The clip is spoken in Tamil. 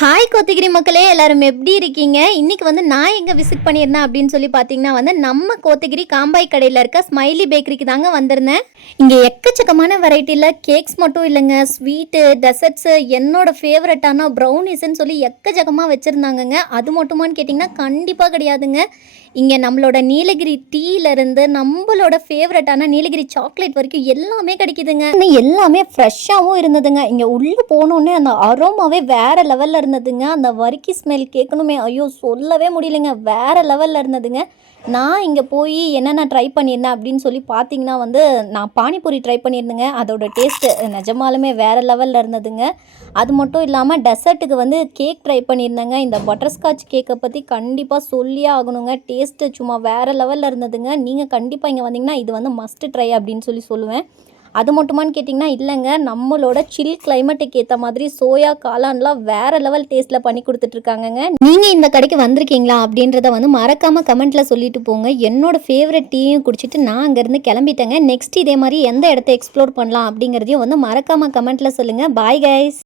ஹாய் கோத்தகிரி மக்களே, எல்லாரும் எப்படி இருக்கீங்க? இன்னைக்கு வந்து நான் எங்கே விசிட் பண்ணியிருந்தேன் அப்படின்னு சொல்லி பார்த்தீங்கன்னா வந்து நம்ம கோத்தகிரி காம்பாய் கடையில் இருக்க ஸ்மைலி பேக்கரிக்கு தாங்க வந்திருந்தேன். இங்கே எக்கச்சக்கமான வெரைட்டியில் கேக்ஸ் மட்டும் இல்லைங்க, ஸ்வீட்டு, டெசர்ட்ஸு, என்னோட ஃபேவரட்டான ப்ரௌனிஸ்ன்னு சொல்லி எக்கச்சக்கமாக வச்சுருந்தாங்கங்க. அது மட்டுமான்னு கேட்டிங்கன்னா கண்டிப்பாக கிடையாதுங்க. இங்கே நம்மளோட நீலகிரி டீலேருந்து நம்மளோட ஃபேவரட்டான நீலகிரி சாக்லேட் வரைக்கும் எல்லாமே கிடைக்குதுங்க. எல்லாமே ஃப்ரெஷ்ஷாகவும் இருந்ததுங்க. இங்கே உள்ளே போனோன்னே அந்த அரோமாவே வேறு லெவலில் இருந்ததுங்க. அந்த வரிக்கி ஸ்மெல் கேட்கணுமே, ஐயோ சொல்லவே முடியலைங்க, வேறு லெவலில் இருந்ததுங்க. நான் இங்கே போய் என்னென்ன ட்ரை பண்ணியிருந்தேன் அப்படின்னு சொல்லி பார்த்தீங்கன்னா வந்து நான் பானிபூரி ட்ரை பண்ணியிருந்தேங்க. அதோட டேஸ்ட்டு நிஜமாலுமே வேறு லெவலில் இருந்ததுங்க. அது மட்டும் இல்லாமல் டெசர்ட்டுக்கு வந்து கேக் ட்ரை பண்ணியிருந்தேங்க. இந்த பட்டர்ஸ்காட்ச் கேக்கை பற்றி கண்டிப்பாக சொல்லியே ஆகணுங்க. டேஸ்ட்டு சும்மா வேறு லெவலில் இருந்ததுங்க. நீங்கள் கண்டிப்பாக இங்கே வந்தீங்கன்னா இது வந்து மஸ்ட் ட்ரை அப்படின்னு சொல்லுவேன். அது மட்டுமான்னு கேட்டிங்கன்னா இல்லைங்க, நம்மளோட சில் கிளைமேட்டுக்கு ஏற்ற மாதிரி சோயா காளான்லாம் வேறு லெவல் டேஸ்ட்டில் பண்ணி கொடுத்துட்ருக்காங்கங்க. நீங்கள் இந்த கடைக்கு வந்திருக்கீங்களா அப்படின்றத வந்து மறக்காமல் கமெண்ட்டில் சொல்லிட்டு போங்க. என்னோட ஃபேவரட் டீயும் குடிச்சிட்டு நான் அங்கேருந்து கிளம்பிட்டேங்க. நெக்ஸ்ட் இதே மாதிரி எந்த இடத்த எக்ஸ்ப்ளோர் பண்ணலாம் அப்படிங்கிறதையும் வந்து மறக்காமல் கமெண்ட்டில் சொல்லுங்கள். Bye guys.